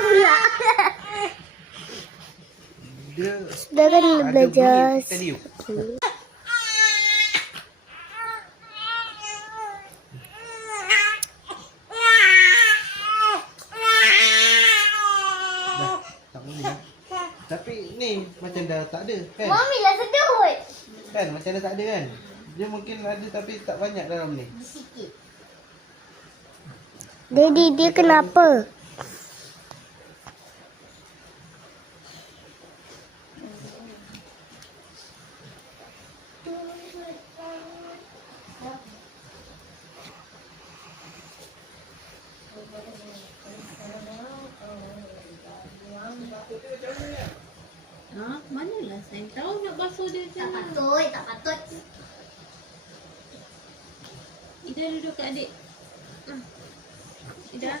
pula. Dia Sudah kan belajar. tadi yuk. Dah, tak boleh dah. Tapi ni macam dah tak ada kan? Mami lah sedut. Kan macam dah tak ada kan? Dia mungkin ada tapi tak banyak dalam ni. Sikit. Daddy, dia kenapa? Manalah saya tahu nak basuh dia Tak jangan. patut, tak patut. Ida duduk kat adik. Ida.